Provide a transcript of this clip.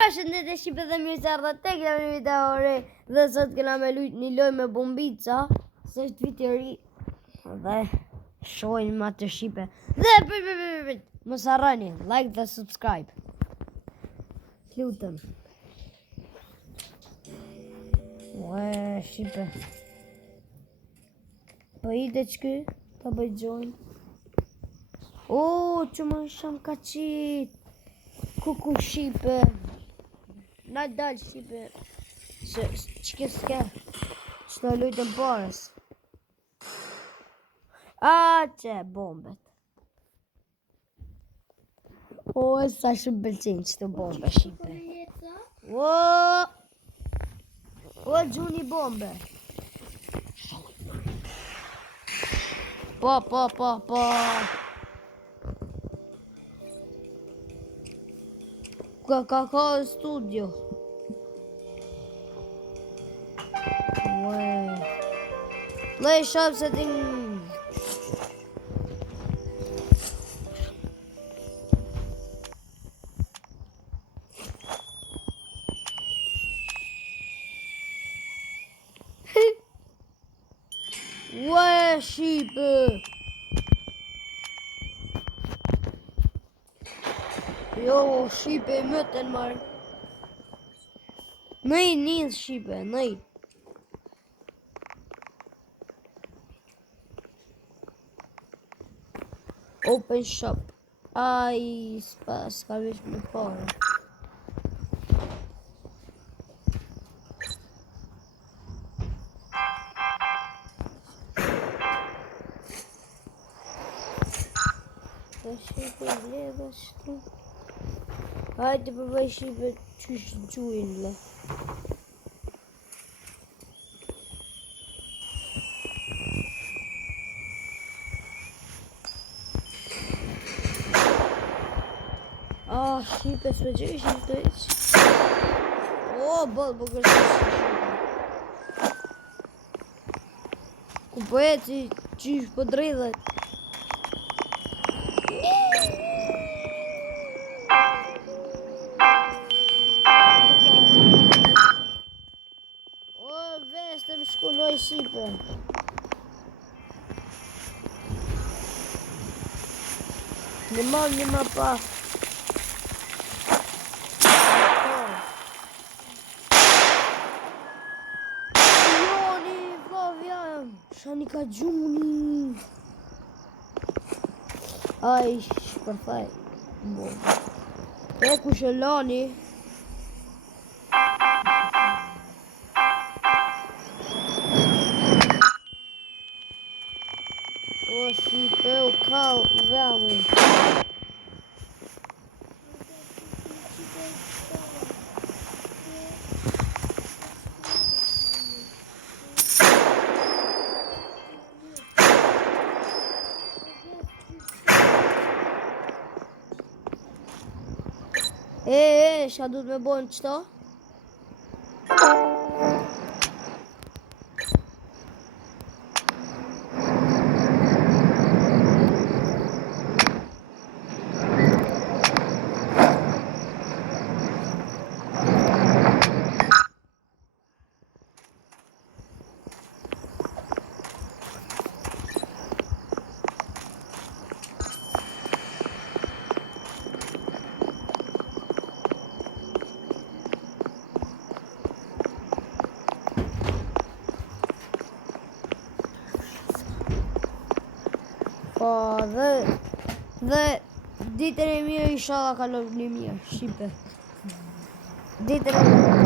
Përshëndetje shqipe dhe mirë se ardha tek një video re dhe sot kena me lujt një lojë me bombica se është viti i ri dhe shohim atë shqipe dhe mos harroni like dhe subscribe lutem shqipe po ide çky ta bëj join që më sham ka qit kuku shqipe na dal shqipe që s'ke që të lujtën parës që bombet sa shumë pëlqen që të bombe shqipe gjuni bombe po ka studio Play shop setting shqipe shqipe mëten marë nej njës shqipe nej open shop s'ka vesh me parë shqipe vledhe shtu hajde përbëj shqipe qysh gjuin le shqipe s'me gjesh një të iq bëllë bukër shqipe ku po e qysh po dridhet veste më shkulloj shqipe në marrë një ma pa joni vlavja shani ka gjuni shpërthaj e ku shëllani shqipe u kall vemi shka du të me bojnë qëto? Dhe ditën e mirë inshallah kalon një mirë shqipe ditën e mirë